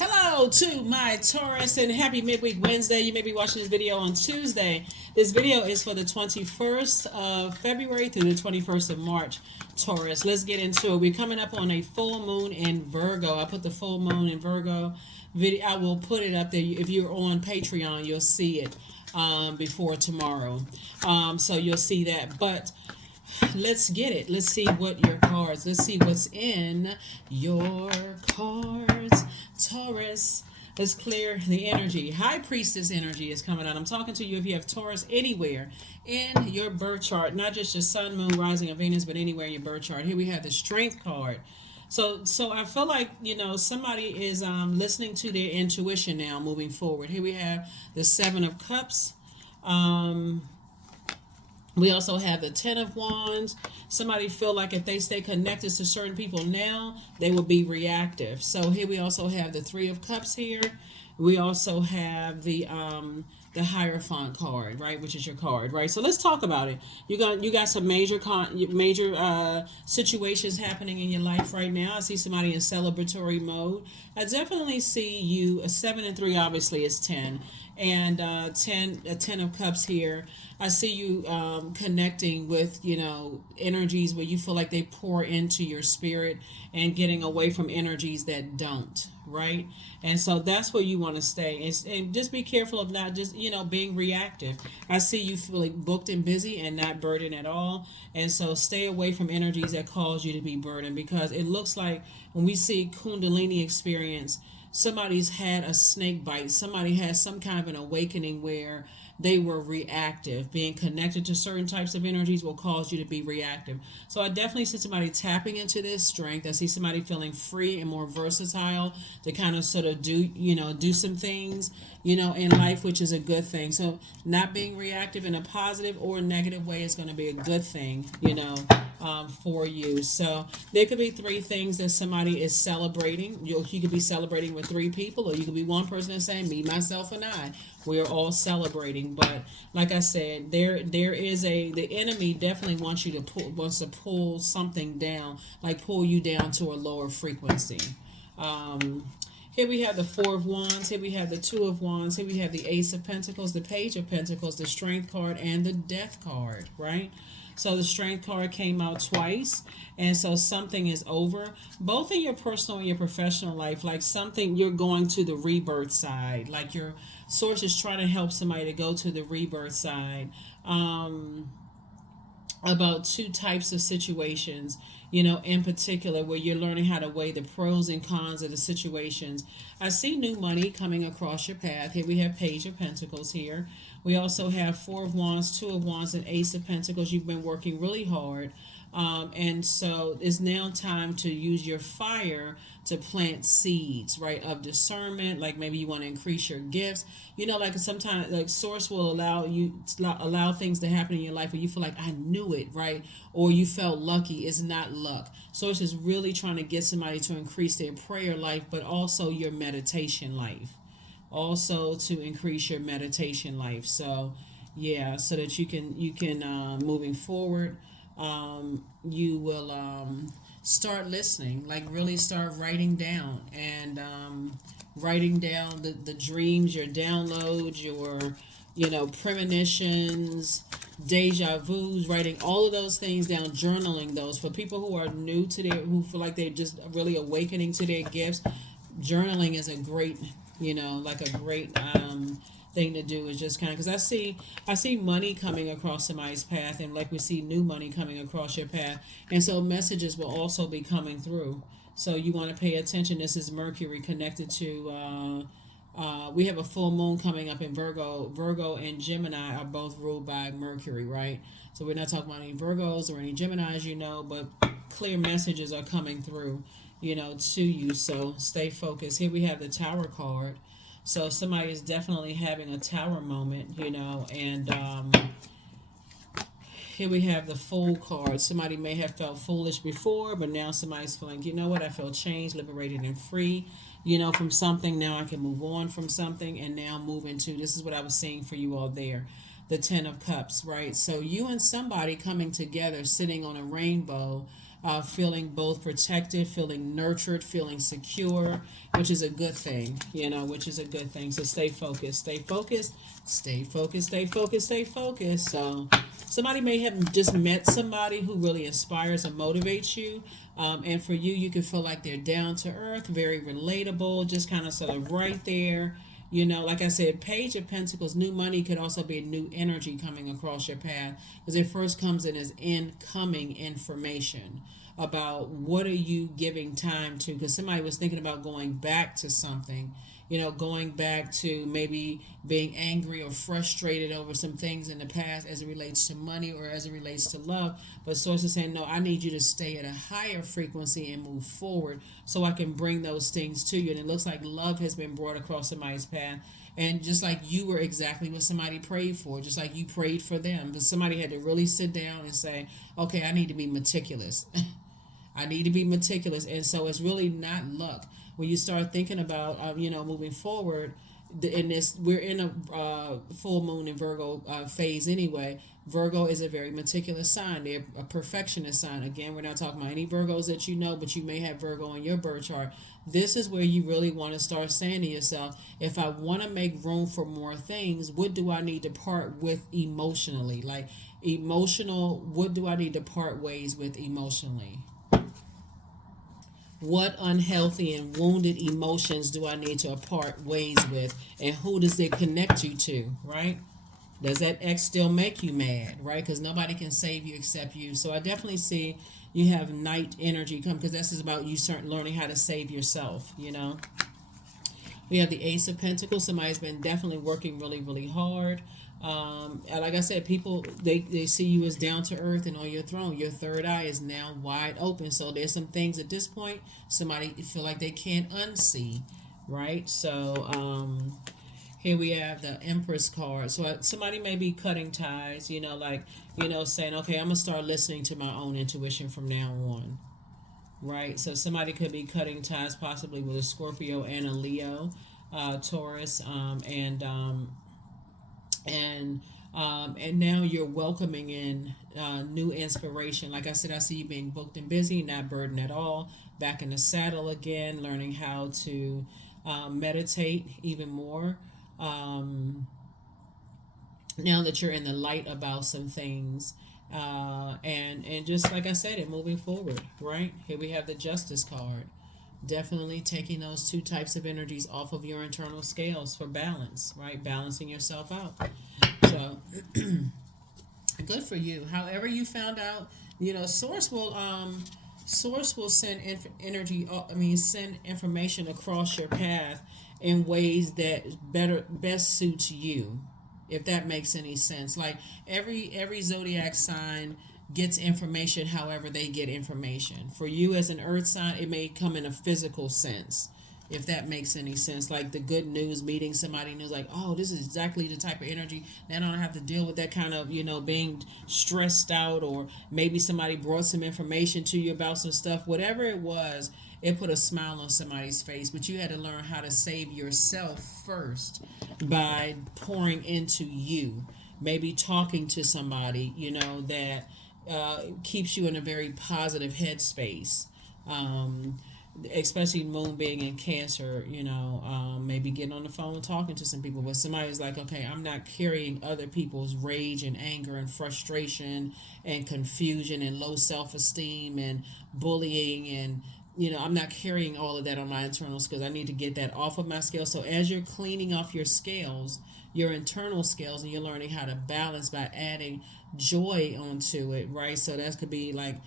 Hello to my Taurus and happy midweek Wednesday. You may be watching this video on Tuesday. This video is for the 21st of February through the 21st of March, Taurus. Let's get into it. We're coming up on a full moon in Virgo. I put the full moon in Virgo video. I will put it up there. If you're on Patreon, you'll see it before tomorrow. So you'll see that. But let's get it. Let's see what your cards. Let's see what's in your cards, Taurus. Let's clear the energy. High Priestess energy is coming out. I'm talking to you if you have Taurus anywhere in your birth chart, not just your sun, moon, rising, or Venus, but anywhere in your birth chart. Here we have the Strength card. So I feel like, somebody is listening to their intuition now moving forward. Here we have the Seven of Cups. We also have the Ten of Wands. Somebody feel like if they stay connected to certain people now, they will be reactive. So here we also have the Three of Cups here. We also have the Hierophant card, right, which is your card, right? So let's talk about it. You got some major situations happening in your life right now. I see somebody in celebratory mode. I definitely see you. A 7 and 3 obviously is 10, and 10 of Cups here. I see you connecting with energies where you feel like they pour into your spirit and getting away from energies that don't, right? And so that's where you want to stay, and just be careful of not just being reactive. I see you feeling booked and busy and not burdened at all, and so stay away from energies that cause you to be burdened, because it looks like when we see Kundalini experience, somebody's had a snake bite. Somebody has some kind of an awakening where they were reactive. Being connected to certain types of energies will cause you to be reactive. So I definitely see somebody tapping into this strength. I see somebody feeling free and more versatile to kind of sort of do some things, in life, which is a good thing. So not being reactive in a positive or negative way is going to be a good thing, for you. So there could be three things that somebody is celebrating. You could be celebrating with three people, or you could be one person that's saying, me, myself, and I. We are all celebrating. But like I said, there is the enemy definitely wants to pull something down, like pull you down to a lower frequency. Here we have the Four of Wands. Here we have the Two of Wands. Here we have the Ace of Pentacles, the Page of Pentacles, the Strength card, and the Death card, right? So the Strength card came out twice, and so something is over, both in your personal and your professional life. Like something, you're going to the rebirth side, like your source is trying to help somebody to go to the rebirth side. About two types of situations, in particular, where you're learning how to weigh the pros and cons of the situations. I see new money coming across your path. Here we have Page of Pentacles here. We also have Four of Wands, Two of Wands, and Ace of Pentacles. You've been working really hard. And so it's now time to use your fire to plant seeds, right, of discernment. Like maybe you want to increase your gifts. Like sometimes, like source will allow things to happen in your life where you feel like, I knew it, right? Or you felt lucky. It's not luck. Source is really trying to get somebody to increase their prayer life, but also your meditation life. Also to increase your meditation life. So yeah, so that you can moving forward, you will start listening, like really start writing down, and writing down the dreams, your downloads, your premonitions, deja vus, writing all of those things down, journaling those. For people who are new to who feel like they're just really awakening to their gifts, journaling is a great thing to do. Is just kind of, because I see money coming across somebody's path, and like we see new money coming across your path, and so messages will also be coming through. So you want to pay attention. This is Mercury connected to we have a full moon coming up in Virgo. Virgo and Gemini are both ruled by Mercury, right? So we're not talking about any Virgos or any Geminis, but clear messages are coming through, to you. So stay focused. Here we have the Tower card. So somebody is definitely having a tower moment, and here we have the Fool card. Somebody may have felt foolish before, but now somebody's feeling, I feel changed, liberated, and free, from something. Now I can move on from something and now move into, this is what I was saying for you all there, the Ten of Cups, right? So you and somebody coming together, sitting on a rainbow, feeling both protected, feeling nurtured, feeling secure, which is a good thing, which is a good thing. So stay focused, stay focused, stay focused, stay focused, stay focused. So somebody may have just met somebody who really inspires and motivates you. And for you, you can feel like they're down to earth, very relatable, just kind of sort of right there. Like I said, Page of Pentacles, new money could also be a new energy coming across your path, because it first comes in as incoming information about what are you giving time to, because somebody was thinking about going back to something, going back to maybe being angry or frustrated over some things in the past as it relates to money or as it relates to love. But Source is saying, no, I need you to stay at a higher frequency and move forward so I can bring those things to you. And it looks like love has been brought across somebody's path. And just like you were exactly what somebody prayed for, just like you prayed for them, but somebody had to really sit down and say, okay, I need to be meticulous. I need to be meticulous. And so it's really not luck. When you start thinking about, moving forward, in this, we're in a full moon in Virgo phase anyway. Virgo is a very meticulous sign. They're a perfectionist sign. Again, we're not talking about any Virgos that you know, but you may have Virgo in your birth chart. This is where you really want to start saying to yourself, if I want to make room for more things, what do I need to part with emotionally? Like what do I need to part ways with emotionally? What unhealthy and wounded emotions do I need to part ways with? And who does it connect you to, right? Does that ex still make you mad, right? Because nobody can save you except you. So I definitely see you have night energy come, because this is about you learning how to save yourself, We have the Ace of Pentacles. Somebody's been definitely working really, really hard. And like I said, people, they see you as down to earth and on your throne. Your third eye is now wide open. So there's some things at this point somebody feel like they can't unsee, right? So here we have the Empress card. So somebody may be cutting ties, saying, okay, I'm gonna start listening to my own intuition from now on. Right, so somebody could be cutting ties possibly with a Scorpio and a Leo, Taurus, and now you're welcoming in new inspiration. Like I said, I see you being booked and busy, not burdened at all. Back in the saddle again, learning how to meditate even more. Now that you're in the light about some things. And just like I said, and moving forward, right? Here we have the Justice card. Definitely taking those two types of energies off of your internal scales for balance, right? Balancing yourself out. So good for you. However you found out, Source will send send information across your path in ways that best suits you, if that makes any sense. Like every zodiac sign gets information however they get information. For you as an earth sign, it may come in a physical sense, if that makes any sense. Like the good news, meeting somebody new, like, oh, this is exactly the type of energy. Then I don't have to deal with that kind of, being stressed out, or maybe somebody brought some information to you about some stuff. Whatever it was, it put a smile on somebody's face. But you had to learn how to save yourself first by pouring into you. Maybe talking to somebody, that keeps you in a very positive headspace. Especially moon being in Cancer, maybe getting on the phone and talking to some people. But somebody's like, okay, I'm not carrying other people's rage and anger and frustration and confusion and low self-esteem and bullying, and I'm not carrying all of that on my internal scales. I need to get that off of my scales. So as you're cleaning off your scales, your internal scales, and you're learning how to balance by adding joy onto it, right? So that could be like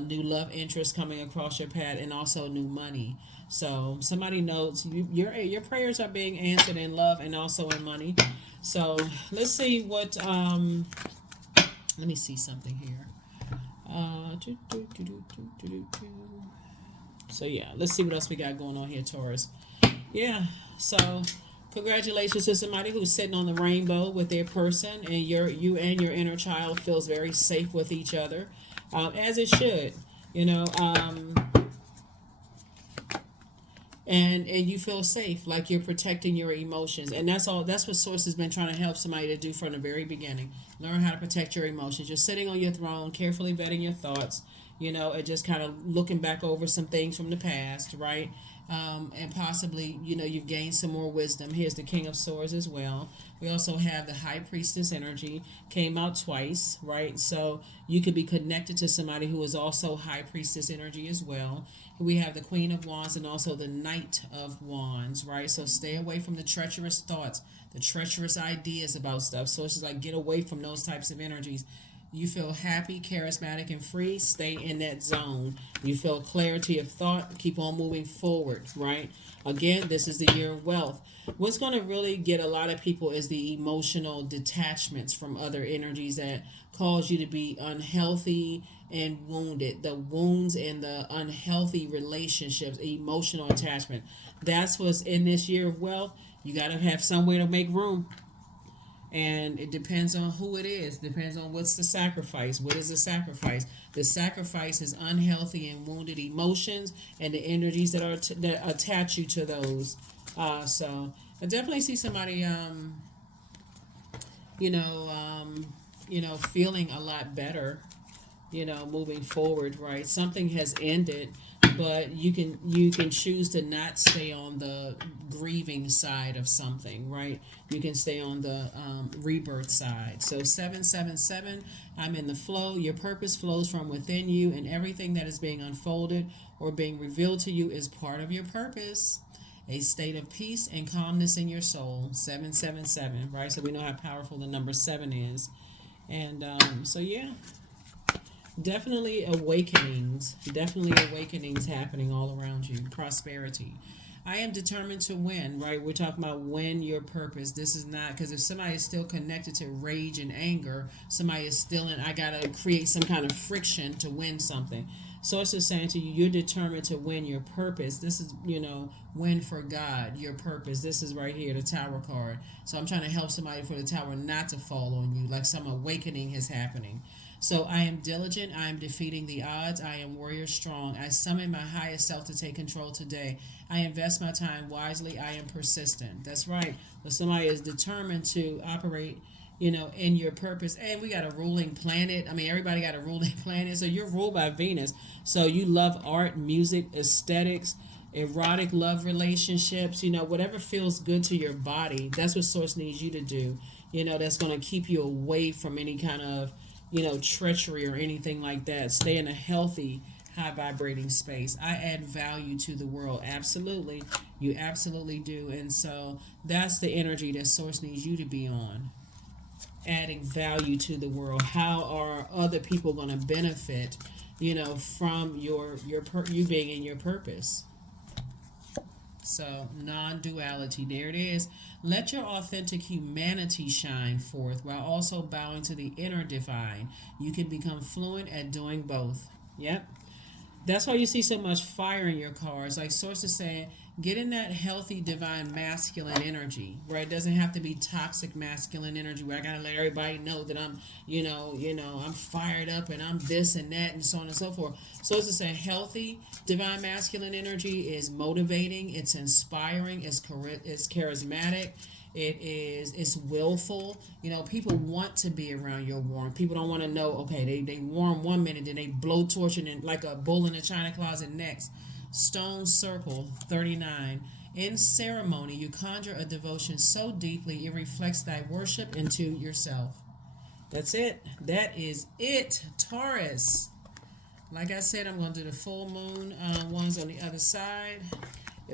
new love interest coming across your path, and also new money. So somebody knows your prayers are being answered in love and also in money. So let's see what let me see something here. So yeah, let's see what else we got going on here, Taurus. Yeah, so congratulations to somebody who's sitting on the rainbow with their person, and you and your inner child feels very safe with each other, as it should, and you feel safe, like you're protecting your emotions. And that's what Source has been trying to help somebody to do from the very beginning. Learn how to protect your emotions. You're sitting on your throne, carefully vetting your thoughts, and just kind of looking back over some things from the past, right? And possibly, you've gained some more wisdom. Here's the King of Swords as well. We also have the High Priestess energy, came out twice, right? So you could be connected to somebody who is also High Priestess energy as well. We have the Queen of Wands and also the Knight of Wands, right? So stay away from the treacherous thoughts, the treacherous ideas about stuff. So it's just like get away from those types of energies. You feel happy, charismatic, and free, stay in that zone. You feel clarity of thought, keep on moving forward, right? Again, this is the year of wealth. What's going to really get a lot of people is the emotional detachments from other energies that cause you to be unhealthy and wounded. The wounds and the unhealthy relationships, emotional attachment. That's what's in this year of wealth. You got to have some way to make room. And it depends on who it is. Depends on what's the sacrifice. What is the sacrifice? The sacrifice is unhealthy and wounded emotions and the energies that attach you to those. So I definitely see somebody, feeling a lot better, moving forward. Right, something has ended, but you can choose to not stay on the grieving side of something, right? You can stay on the rebirth side. So 777, I'm in the flow. Your purpose flows from within you, and everything that is being unfolded or being revealed to you is part of your purpose. A state of peace and calmness in your soul. 777, right? So we know how powerful the number 7 is. And so yeah, definitely awakenings happening all around you. Prosperity. I am determined to win, right? We're talking about win your purpose. This is not, because if somebody is still connected to rage and anger, somebody is still in, I gotta create some kind of friction to win something. So it's just saying to you, you're determined to win your purpose. This is, win for God, your purpose. This is right here, the Tower card. So I'm trying to help somebody for the Tower not to fall on you, like some awakening is happening. So I am diligent. I am defeating the odds. I am warrior strong. I summon my highest self to take control today. I invest my time wisely. I am persistent. That's right. But somebody is determined to operate, in your purpose. And we got a ruling planet. I mean, everybody got a ruling planet. So you're ruled by Venus. So you love art, music, aesthetics, erotic love relationships, whatever feels good to your body. That's what Source needs you to do. That's going to keep you away from any kind of treachery or anything like that. Stay in a healthy, high vibrating space. I add value to the world. Absolutely. You absolutely do. And so that's the energy that Source needs you to be on. Adding value to the world. How are other people going to benefit, from you being in your purpose? So, non-duality, there it is. Let your authentic humanity shine forth while also bowing to the inner divine. You can become fluent at doing both. Yep. That's why you see so much fire in your cards. Like Source is saying, get in that healthy, divine, masculine energy, right? It doesn't have to be toxic masculine energy where I gotta let everybody know that I'm, I'm fired up and I'm this and that and so on and so forth. So it's just a healthy, divine, masculine energy is motivating, it's inspiring, it's charismatic. It's willful. People want to be around your warmth. People don't want to know, okay, they warm 1 minute, then they blow torch and like a bull in a china closet next. Stone Circle 39. In ceremony, you conjure a devotion so deeply it reflects thy worship into yourself. That's it. That is it, Taurus. Like I said, I'm going to do the full moon ones on the other side.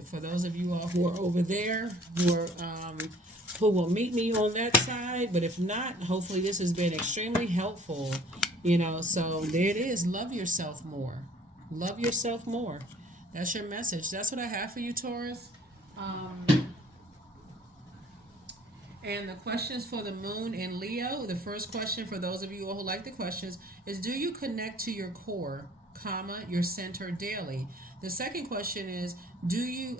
For those of you all who are over there, who will meet me on that side, but if not, hopefully this has been extremely helpful. So there it is. Love yourself more. Love yourself more. That's your message. That's what I have for you, Taurus. And the questions for the moon in Leo, the first question for those of you all who like the questions is, do you connect to your core, your center daily? The second question is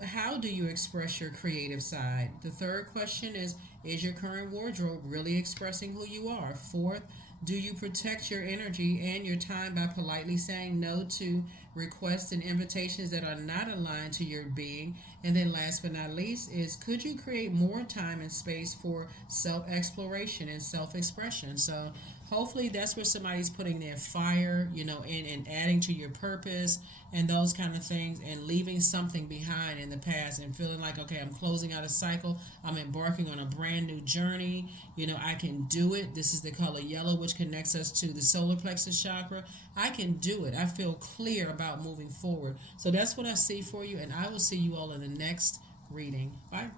how do you express your creative side? The third question is your current wardrobe really expressing who you are? Fourth, do you protect your energy and your time by politely saying no to requests and invitations that are not aligned to your being And then last but not least is, could you create more time and space for self-exploration and self-expression? So hopefully that's where somebody's putting their fire, and adding to your purpose and those kind of things, and leaving something behind in the past and feeling like, okay, I'm closing out a cycle. I'm embarking on a brand new journey. I can do it. This is the color yellow, which connects us to the solar plexus chakra. I can do it. I feel clear about moving forward. So that's what I see for you, and I will see you all in the next reading. Bye.